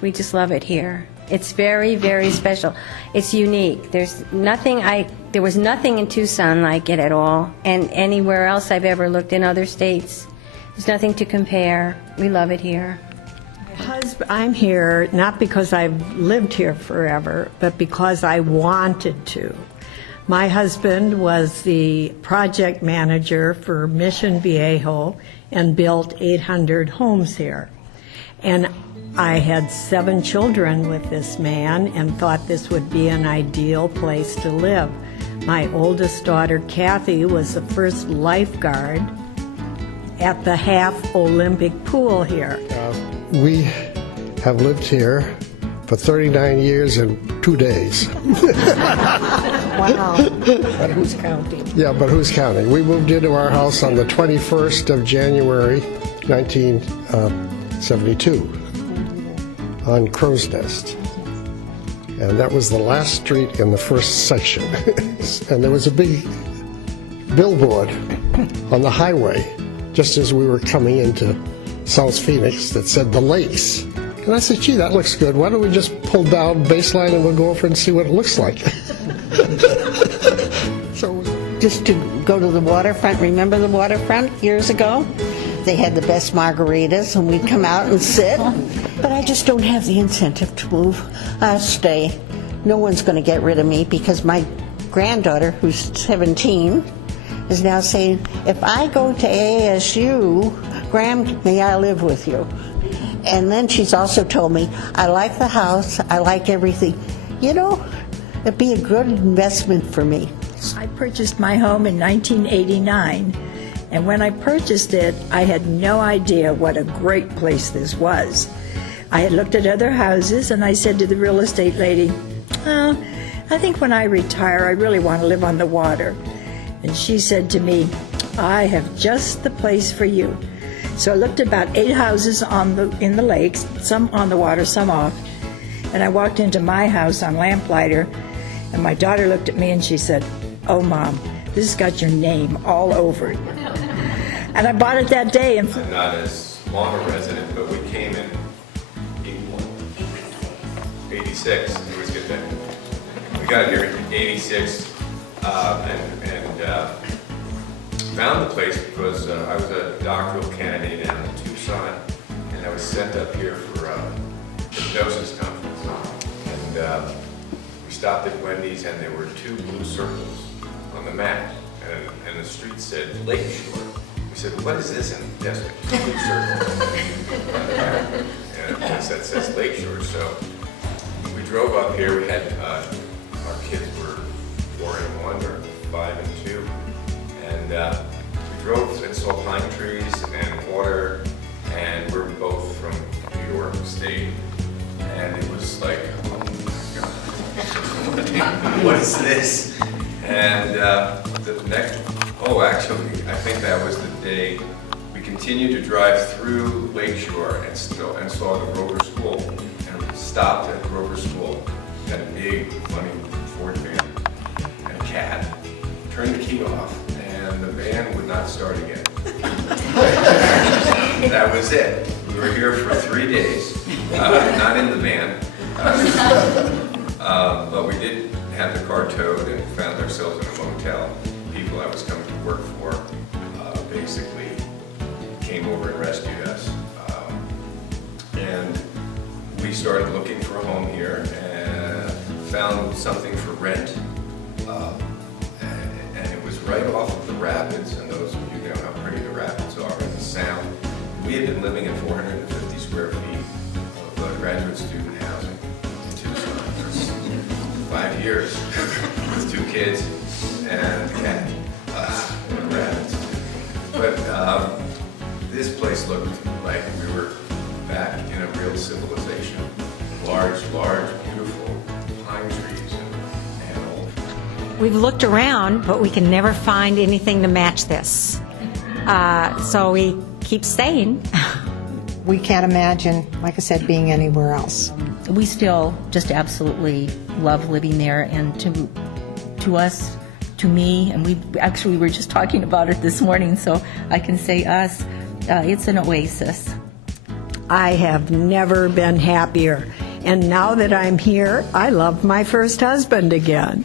We just love it here. It's very, very special. It's unique. There was nothing in Tucson like it at all, and anywhere else I've ever looked in other states. There's nothing to compare. We love it here. I'm here not because I've lived here forever, but because I wanted to. My husband was the project manager for Mission Viejo and built 800 homes here. And I had 7 children with this man and thought this would be an ideal place to live. My oldest daughter, Kathy, was the first lifeguard at the half Olympic pool here. We have lived here for 39 years and 2 days. Wow. But who's counting? Yeah, but who's counting? We moved into our house on the 21st of January, 1972. On Crow's Nest. And that was the last street in the first section. And there was a big billboard on the highway just as we were coming into South Phoenix that said the Lakes. And I said, gee, that looks good. Why don't we just pull down baseline and we'll go over and see what it looks like. So just to go to the waterfront. Remember the waterfront years ago? They had the best margaritas, and we'd come out and sit. But I just don't have the incentive to move. I'll stay. No one's going to get rid of me because my granddaughter, who's 17, is now saying, if I go to ASU, Graham, may I live with you? And then she's also told me, I like the house, I like everything. You know, it'd be a good investment for me. I purchased my home in 1989. And when I purchased it, I had no idea what a great place this was. I had looked at other houses, and I said to the real estate lady, oh, I think when I retire, I really want to live on the water. And she said to me, I have just the place for you. So I looked at about 8 houses in the lakes, some on the water, some off. And I walked into my house on Lamplighter, and my daughter looked at me and she said, oh, Mom, this has got your name all over it. And I bought it that day. And I'm not as long a resident, but we came in 86. It was good then. We got here in 86 and found the place because I was a doctoral candidate down in Tucson, and I was sent up here for a hypnosis conference. And we stopped at Wendy's, and there were 2 blue circles on the map, and the street said Lakeshore. We said, what is this in the desert? Blue circle. And of course that says Lakeshore. So we drove up here. We had our kids were 4 and 1 or 5 and 2, and we drove and saw pine trees and water, and we're both from New York State, and it was like, oh my God, what is this? And the next, actually, I think that was the day we continued to drive through Lakeshore and saw the Grover School, and we stopped at Grover School, had a big, funny Ford van and a cat, turned the key off, and the van would not start again. That was it. We were here for 3 days, not in the van, but we did have the car towed and found ourselves in a motel. People I was coming to work for basically came over and rescued us. And we started looking for a home here and found something for rent. And it was right off of the rapids, and those of you know how pretty the rapids are and the sound. We had been living in 450 square feet of graduate student housing in Tucson for 5 years with 2 kids and a cat and rabbits. But This place looked like we were back in a real civilization. Large, beautiful pine trees and old. We've looked around, but we can never find anything to match this. So we keep staying. We can't imagine, like I said, being anywhere else. We still just absolutely love living there, and to us, to me, and we were just talking about it this morning, so I can say us, it's an oasis. I have never been happier. And now that I'm here, I love my first husband again.